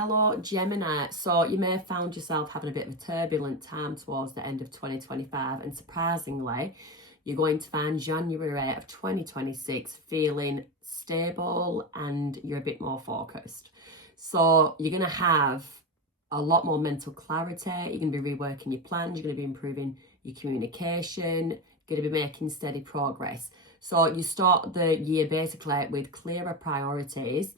Hello, Gemini. So you may have found yourself having a bit of a turbulent time towards the end of 2025, and surprisingly, you're going to find January of 2026 feeling stable and you're a bit more focused. So you're going to have a lot more mental clarity. You're going to be reworking your plans. You're going to be improving your communication. You're going to be making steady progress. So you start the year basically with clearer priorities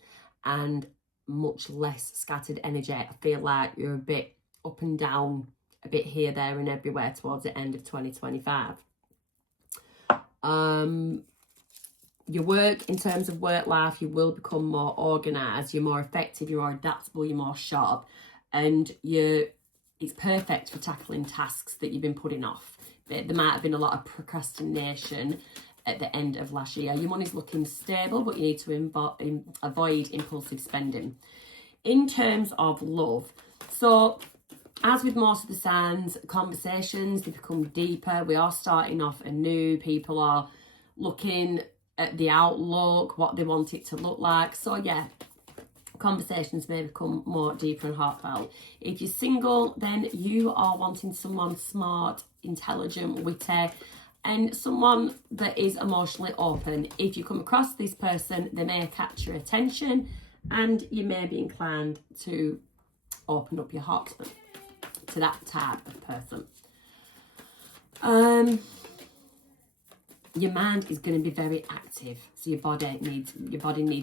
and much less scattered energy. I feel like you're a bit up and down, a bit here, there and everywhere towards the end of 2025. Your work, in terms of work life, you will become more organised, you're more effective, you're more adaptable, you're more sharp, and it's perfect for tackling tasks that you've been putting off. There might have been a lot of procrastination at the end of last year. Your money's looking stable, but you need to avoid impulsive spending. In terms of love, so as with most of the signs, conversations, they become deeper. We are starting off anew. People are looking at the outlook, what they want it to look like. So yeah, conversations may become more deeper and heartfelt. If you're single, then you are wanting someone smart, intelligent, witty, and someone that is emotionally open. If you come across this person, they may catch your attention and you may be inclined to open up your heart to that type of person. Your mind is going to be very active, so your body needs,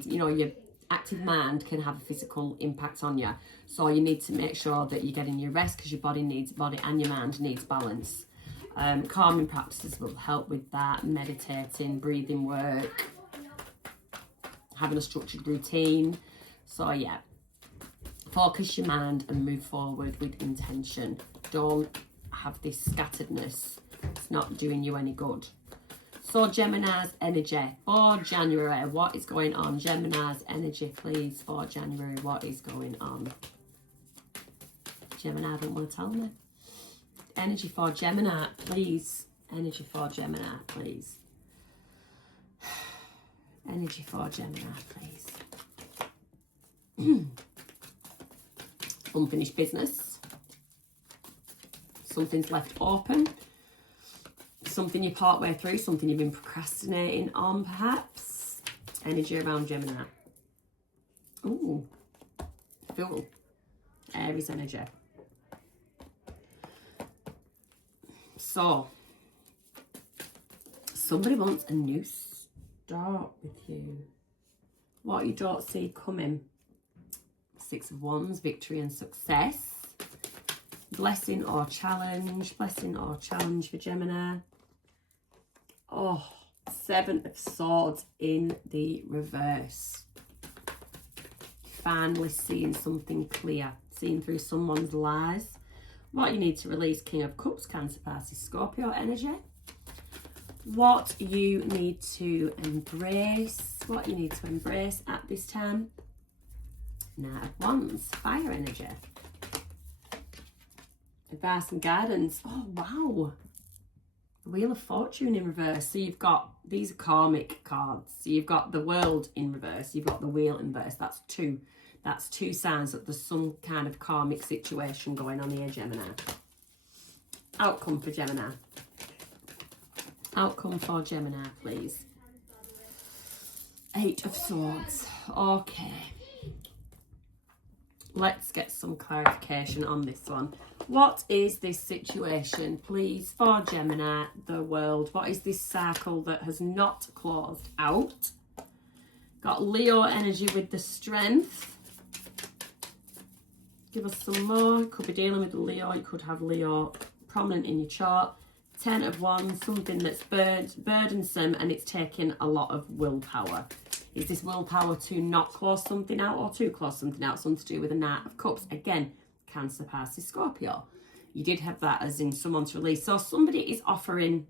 your active mind can have a physical impact on you. So you need to make sure that you're getting your rest, because your body and your mind needs balance. Calming practices will help with that. Meditating, breathing work, having a structured routine. So yeah, focus your mind and move forward with intention. Don't have this scatteredness. It's not doing you any good. So Gemini's energy for January. What is going on? Gemini's energy, please, for January. What is going on? Gemini don't want to tell me. Energy for Gemini, please. Energy for Gemini, please. Energy for Gemini, please. Unfinished business. Something's left open. Something you're partway through. Something you've been procrastinating on, perhaps. Energy around Gemini. Ooh. Fool. Aries energy. So, somebody wants a new start with you. What you don't see coming. 6 of Wands, victory and success. Blessing or challenge. Blessing or challenge for Gemini. Oh, 7 of Swords in the reverse. Finally seeing something clear. Seeing through someone's lies. What you need to release, King of Cups, Cancer, Pisces, Scorpio energy. What you need to embrace. What you need to embrace at this time. Knight of Wands, fire energy. Advice and guidance. Oh, wow. The Wheel of Fortune in reverse. So you've got, these are karmic cards. So you've got the World in reverse. You've got the Wheel in reverse. That's two. That's 2 signs that there's some kind of karmic situation going on here, Gemini. Outcome for Gemini. Outcome for Gemini, please. 8 of Swords. Okay. Let's get some clarification on this one. What is this situation, please, for Gemini, the World? What is this cycle that has not closed out? Got Leo energy with the Strength. Give us some more. Could be dealing with Leo. You could have Leo prominent in your chart. 10 of Wands, something that's burdensome and it's taking a lot of willpower. Is this willpower to not close something out or to close something out? Something to do with a Knight of Cups. Again, Cancer, Pisces, Scorpio. You did have that as in someone's release. So somebody is offering,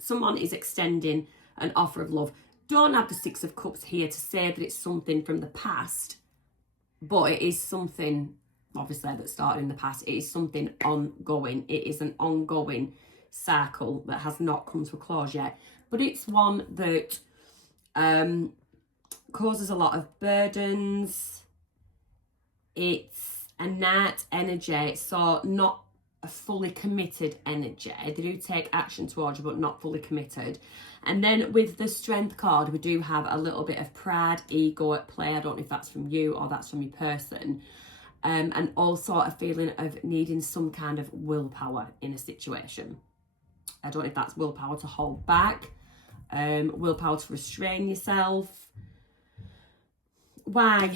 someone is extending an offer of love. Don't have the 6 of Cups here to say that it's something from the past. But it is something, obviously, that started in the past. It is something ongoing. It is an ongoing cycle that has not come to a close yet. But it's one that causes a lot of burdens. it's a night energy, so not a fully committed energy. They do take action towards you, but not fully committed. And then with the strength card, we do have a little bit of pride, ego at play. I don't know if that's from you or that's from your person. And also a feeling of needing some kind of willpower in a situation. I don't know if that's willpower to hold back, willpower to restrain yourself. Why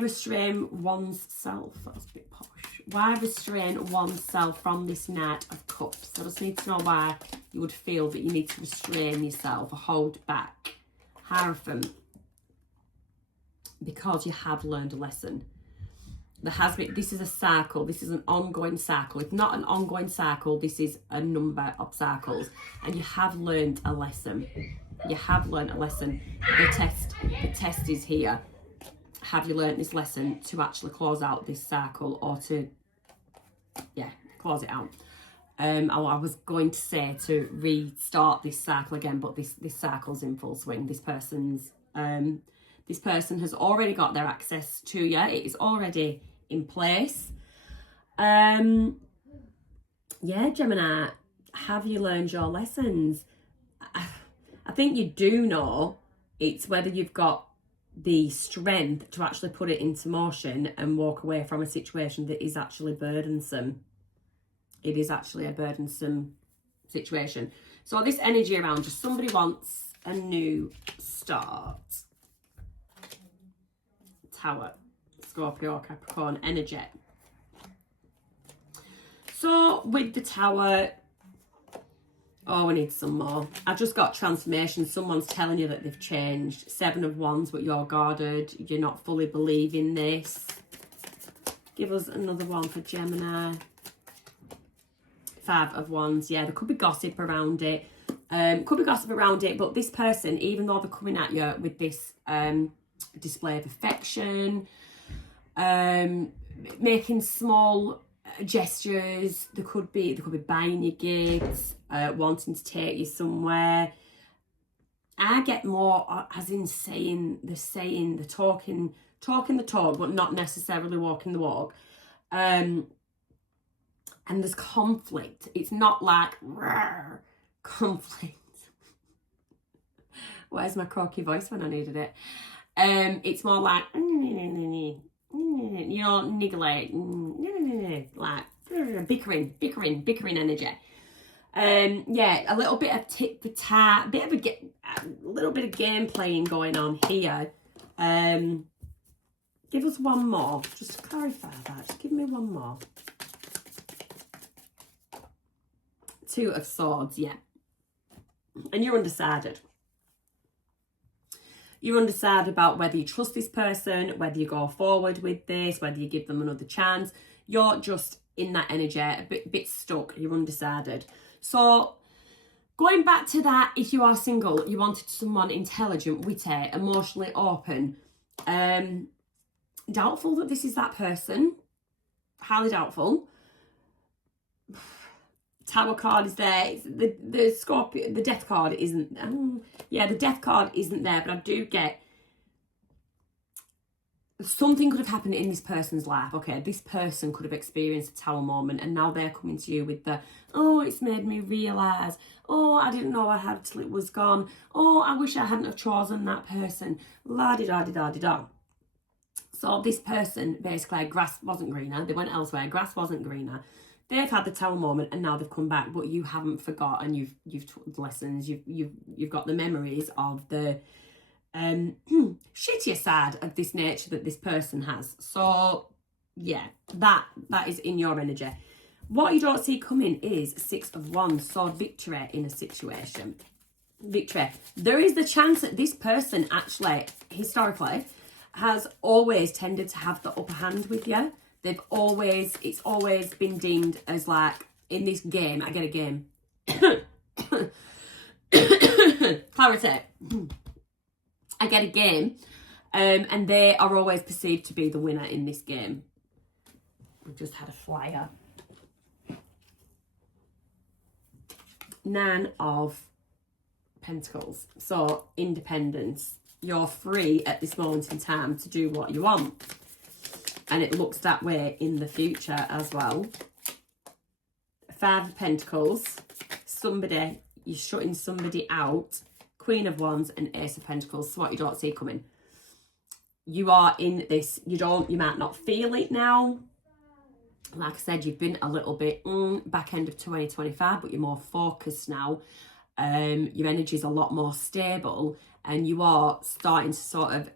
restrain one's self? That's a bit posh. Why restrain oneself from this Knight of Cups? I just need to know why you would feel that you need to restrain yourself or hold back. Hierophant. Because you have learned a lesson. This is a cycle. This is an ongoing cycle. If not an ongoing cycle, this is a number of cycles. And you have learned a lesson. You have learned a lesson. The test is here. Have you learned this lesson to actually close out this cycle, or to, close it out? I was going to say to restart this cycle again, but this cycle's in full swing. This person has already got their access to you. It is already in place. Gemini, have you learned your lessons? I think you do know. It's whether you've got the strength to actually put it into motion and walk away from a situation that is actually burdensome. It is actually a burdensome situation. So this energy around you, somebody wants a new start. Tower, Scorpio, Capricorn energy. So with the Tower, we need some more. I just got transformation. Someone's telling you that they've changed. 7 of Wands, but you're guarded. You're not fully believing this. Give us another one for Gemini. 5 of Wands. Yeah, there could be gossip around it. But this person, even though they're coming at you with this display of affection, making small gestures, they could be buying you gifts, wanting to take you somewhere. I get more as in they're talking the talk, but not necessarily walking the walk. And there's conflict. It's not like conflict. Where's my croaky voice when I needed it? It's more like niggly, like bickering energy. A little bit of tit for tat, a little bit of game playing going on here. Give us one more, just to clarify that. Just give me one more. 2 of Swords, yeah. And you're undecided. You're undecided about whether you trust this person, whether you go forward with this, whether you give them another chance. You're just in that energy, a bit stuck. You're undecided. So going back to that, if you are single, you wanted someone intelligent, witty, emotionally open. Doubtful that this is that person. Highly doubtful. Tower card is there. The Scorpio, the Death card isn't. The Death card isn't there, but I do get something could have happened in this person's life. Okay, this person could have experienced a Tower moment, and now they're coming to you with the, it's made me realise. I didn't know I had till it was gone. I wish I hadn't have chosen that person. La-di-da-di-da-di-da. So this person, basically, grass wasn't greener. They went elsewhere. Grass wasn't greener. They've had the Tower moment and now they've come back, but you haven't forgotten. You've taught the lessons. You've got the memories of the shittier side of this nature that this person has. So yeah, that is in your energy. What you don't see coming is 6 of Wands, so victory in a situation. Victory. There is the chance that this person actually, historically, has always tended to have the upper hand with you. It's always been deemed as like, in this game, I get a game. Clarity. I get a game. And they are always perceived to be the winner in this game. We've just had a flyer. 9 of Pentacles. So, independence. You're free at this moment in time to do what you want. And it looks that way in the future as well. Five of Pentacles. Somebody, you're shutting somebody out. Queen of Wands and Ace of Pentacles. So what you don't see coming. You are in this, you might not feel it now. Like I said, you've been a little bit back end of 2025, but you're more focused now. Your energy is a lot more stable, and you are starting to sort of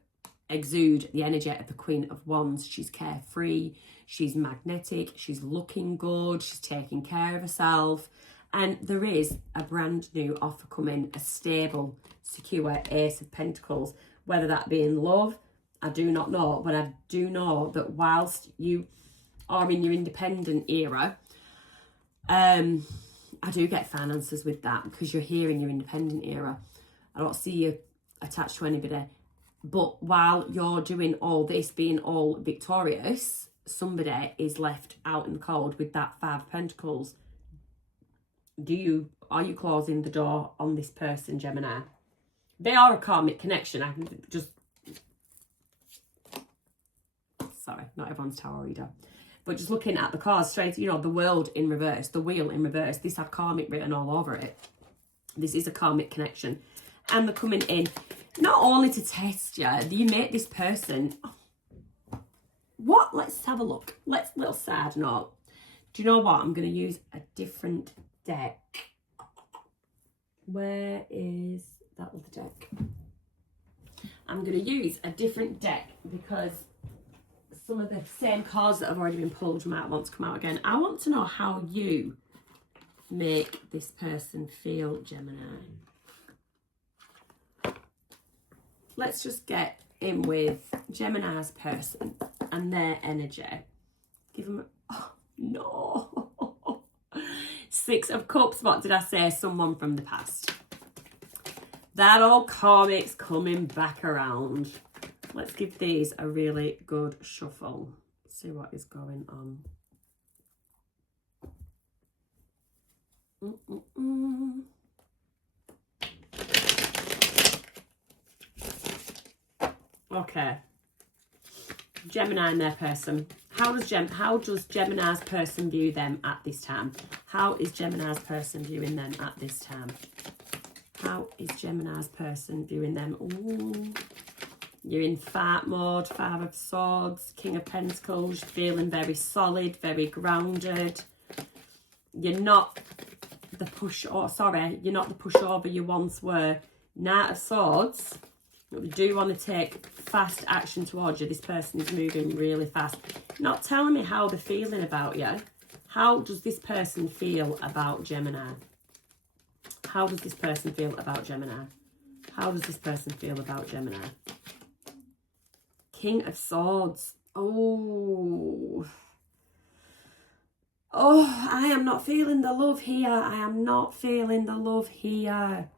exude the energy of the Queen of Wands. She's carefree, she's magnetic, she's looking good, she's taking care of herself, and there is a brand new offer coming, a stable, secure Ace of Pentacles. Whether that be in love, I do not know, but I do know that whilst you are in your independent era, I do get finances with that, because you're here in your independent era. I don't see you attached to anybody. But while you're doing all this, being all victorious, somebody is left out in the cold with that Five of Pentacles. Are you closing the door on this person, Gemini? They are a karmic connection. I can just... Sorry, not everyone's tarot reader. But just looking at the cards straight, you know, the world in reverse, the wheel in reverse. This had karmic written all over it. This is a karmic connection. And they're coming in not only to test you, you make this person... What? Let's have a look. Little side note. Do you know what? I'm going to use a different deck. Where is that other deck? I'm going to use a different deck because some of the same cards that have already been pulled might want to come out again. I want to know how you make this person feel, Gemini. Let's just get in with Gemini's person and their energy. Give them oh no. Six of Cups. What did I say? Someone from the past. That old karmic's coming back around. Let's give these a really good shuffle. See what is going on. Okay. Gemini and their person. How does Gemini's person view them at this time? How is Gemini's person viewing them at this time? How is Gemini's person viewing them? Ooh. You're in fight mode, Five of Swords, King of Pentacles, feeling very solid, very grounded. You're not the you're not the pushover you once were. Knight of Swords. You do want to take fast action towards you. This person is moving really fast. Not telling me how they're feeling about you. How does this person feel about Gemini? How does this person feel about Gemini? How does this person feel about Gemini? King of Swords. Oh, I am not feeling the love here. I am not feeling the love here.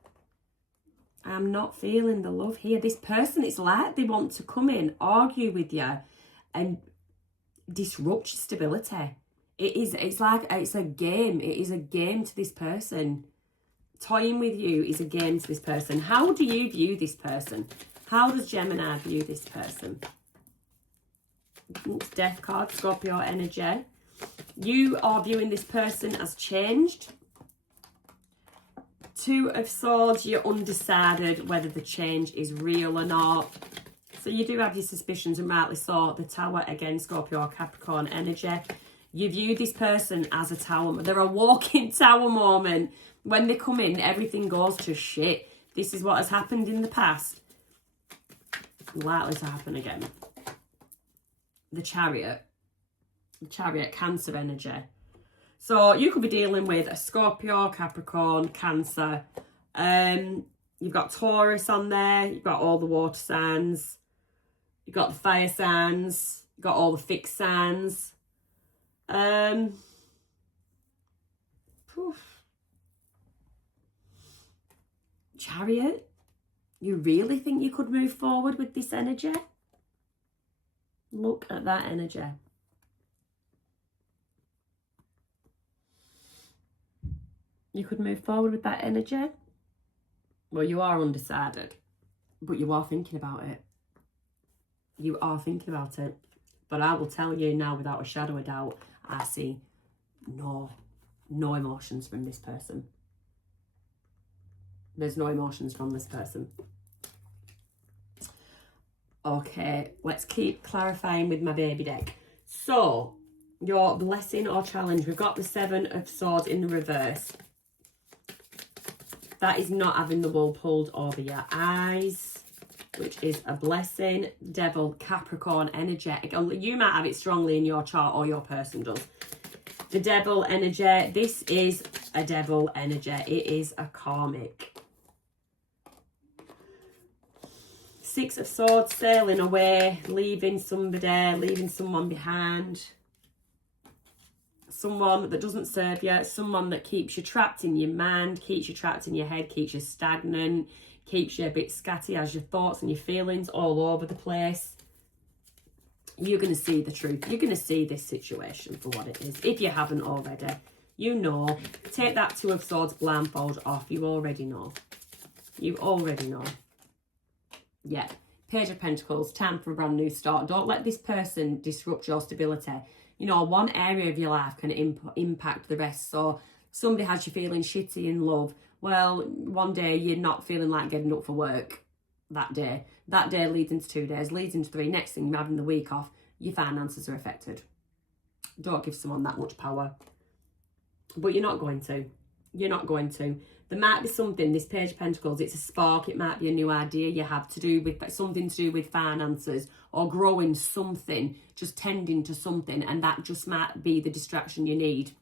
I am not feeling the love here. This person, it's like they want to come in, argue with you, and disrupt your stability. It's like, it's a game. It is a game to this person. Toying with you is a game to this person. How do you view this person? How does Gemini view this person? Death card, Scorpio energy. You are viewing this person as changed. Two of Swords, you're undecided whether the change is real or not. So you do have your suspicions, and rightly so. The Tower, again, Scorpio, Capricorn energy. You view this person as a tower. They're a walking tower moment. When they come in, everything goes to shit. This is what has happened in the past. Likely to happen again. The Chariot. The Chariot, Cancer energy. So you could be dealing with a Scorpio, Capricorn, Cancer. You've got Taurus on there. You've got all the water signs. You've got the fire signs. You've got all the fixed signs. Chariot. You really think you could move forward with this energy? Look at that energy. You could move forward with that energy. Well, you are undecided, but you are thinking about it. You are thinking about it. But I will tell you now, without a shadow of doubt, I see no emotions from this person. There's no emotions from this person. Okay, let's keep clarifying with my baby deck. So, your blessing or challenge. We've got the Seven of Swords in the reverse. That is not having the wool pulled over your eyes, which is a blessing. Devil, Capricorn, energetic. You might have it strongly in your chart, or your person does. The Devil energy. This is a Devil energy. It is a karmic. Six of Swords, sailing away, leaving somebody, leaving someone behind. Someone that doesn't serve you, someone that keeps you trapped in your mind, keeps you trapped in your head, keeps you stagnant, keeps you a bit scatty, has your thoughts and your feelings all over the place. You're going to see the truth. You're going to see this situation for what it is. If you haven't already, you know. Take that Two of Swords blindfold off. You already know. You already know. Yeah. Page of Pentacles, time for a brand new start. Don't let this person disrupt your stability. You know, one area of your life can impact the rest. So somebody has you feeling shitty in love. Well, one day you're not feeling like getting up for work that day. That day leads into 2 days, leads into 3. Next thing, you're having the week off. Your finances are affected. Don't give someone that much power. But you're not going to. You're not going to. There might be something, this Page of Pentacles, it's a spark. It might be a new idea you have to do with something to do with finances or growing something, just tending to something. And that just might be the distraction you need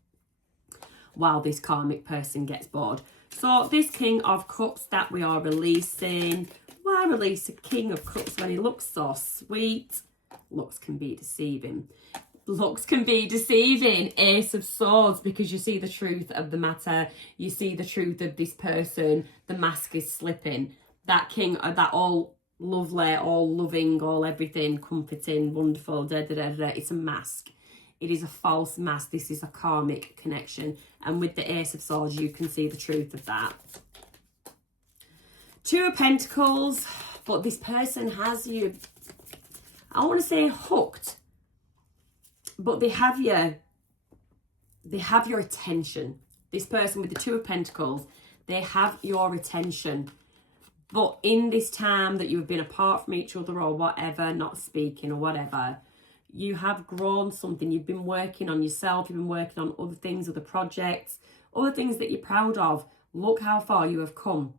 while this karmic person gets bored. So this King of Cups that we are releasing. Why release a King of Cups when he looks so sweet? Looks can be deceiving. Looks can be deceiving. Ace of Swords, because you see the truth of the matter. You see the truth of this person. The mask is slipping. That king, that all lovely, all loving, all everything, comforting, wonderful, it's a mask. It is a false mask. This is a karmic connection. And with the Ace of Swords, you can see the truth of that. Two of Pentacles, but this person has you, I want to say hooked. But they have your attention. This person with the Two of Pentacles, they have your attention. But in this time that you've been apart from each other or whatever, not speaking or whatever, you have grown something. You've been working on yourself. You've been working on other things, other projects, other things that you're proud of. Look how far you have come.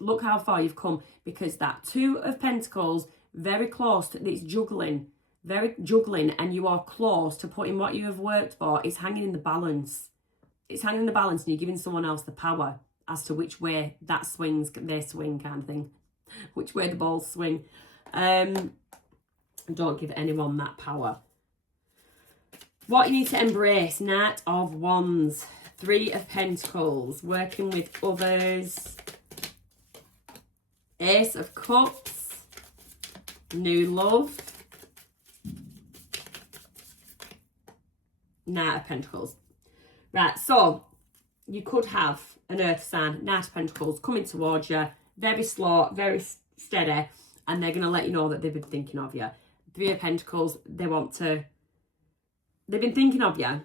Look how far you've come, because that Two of Pentacles, very close to this juggling. Very juggling, and you are close to putting what you have worked for. It's hanging in the balance. It's hanging in the balance, and you're giving someone else the power as to which way that swings, they swing kind of thing. Which way the balls swing. Don't give anyone that power. What you need to embrace, Knight of Wands, Three of Pentacles, working with others, Ace of Cups, new love, Knight of Pentacles. Right, so you could have an earth sign, Knight of Pentacles, coming towards you, very slow, very steady, and they're going to let you know that they've been thinking of you. Three of Pentacles, they've been thinking of you.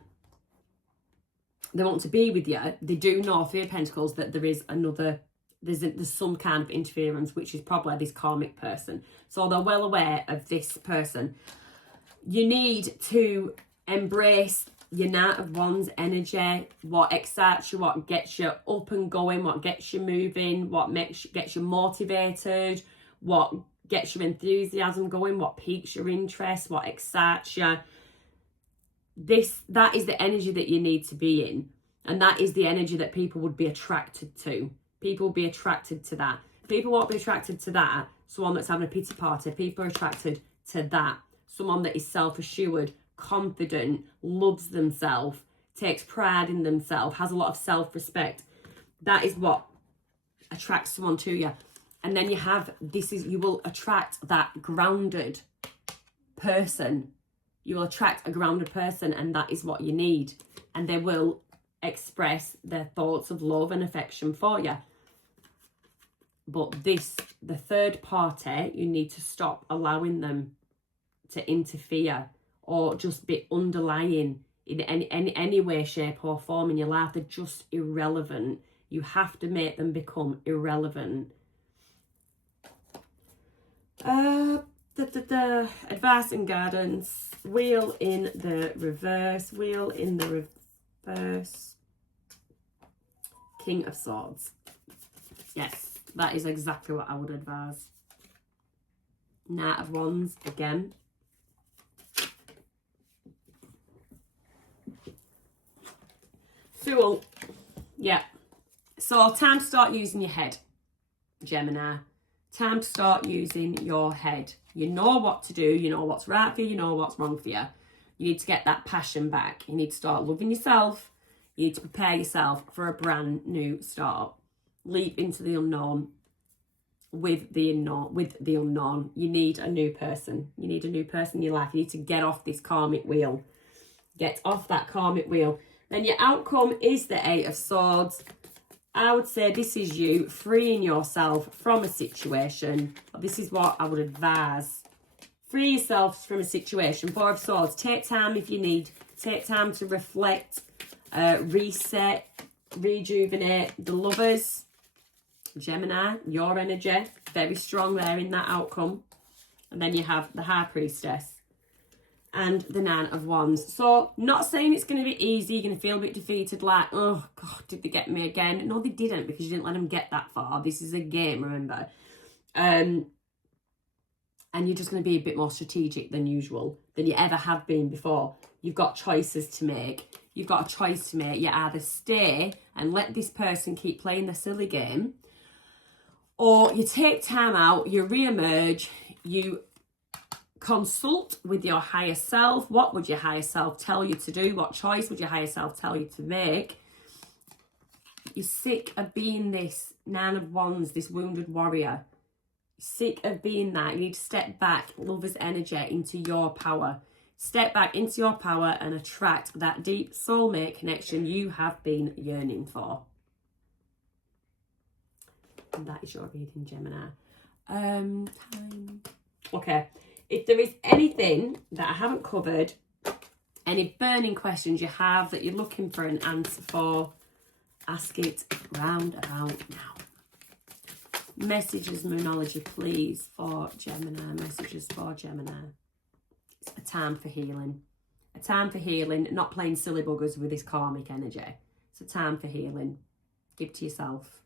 They want to be with you. They do know, Three of Pentacles, that there is another, there's some kind of interference, which is probably this karmic person. So they're well aware of this person. You need to embrace your Knight of Wands energy, what excites you, what gets you up and going, what gets you moving, what gets you motivated, what gets your enthusiasm going, what piques your interest, what excites you. That is the energy that you need to be in, and that is the energy that people would be attracted to. People will be attracted to that. People won't be attracted to that, someone that's having a pizza party. People are attracted to that, someone that is self-assured, confident, loves themselves, takes pride in themselves, has a lot of self-respect. That is what attracts someone to you. And then you will attract that grounded person. You will attract a grounded person, and that is what you need. And they will express their thoughts of love and affection for you. But the third party, you need to stop allowing them to interfere or just be underlying in any way, shape or form in your life. They're just irrelevant. You have to make them become irrelevant. Advice and guidance. Wheel in the reverse. Wheel in the reverse. King of Swords. Yes, that is exactly what I would advise. Knight of Wands again. Fool. Yeah. So time to start using your head, Gemini. Time to start using your head. You know what to do. You know what's right for you. You know what's wrong for you. You need to get that passion back. You need to start loving yourself. You need to prepare yourself for a brand new start. Leap into the unknown with the unknown. You need a new person. You need a new person in your life. You need to get off this karmic wheel. Get off that karmic wheel. Then your outcome is the Eight of Swords. I would say this is you freeing yourself from a situation. This is what I would advise. Free yourself from a situation. Four of Swords. Take time if you need. Take time to reflect, reset, rejuvenate. The Lovers. Gemini, your energy. Very strong there in that outcome. And then you have the High Priestess. And the Nine of Wands. So, not saying it's going to be easy. You're going to feel a bit defeated, like, oh, God, did they get me again? No, they didn't, because you didn't let them get that far. This is a game, remember. And you're just going to be a bit more strategic than usual, than you ever have been before. You've got choices to make. You've got a choice to make. You either stay and let this person keep playing the silly game, or you take time out, you re-emerge, you consult with your higher self. What would your higher self tell you to do? What choice would your higher self tell you to make? You're sick of being this Nine of Wands, this wounded warrior. You're sick of being that. You need to step back, Lover's energy, into your power. Step back into your power and attract that deep soulmate connection you have been yearning for. And that is your reading, Gemini. Time. Okay. If there is anything that I haven't covered, any burning questions you have that you're looking for an answer for, ask it round about now. Messages, Moonology, please, for Gemini. Messages for Gemini. It's a time for healing. A time for healing, not playing silly buggers with this karmic energy. It's a time for healing. Give to yourself.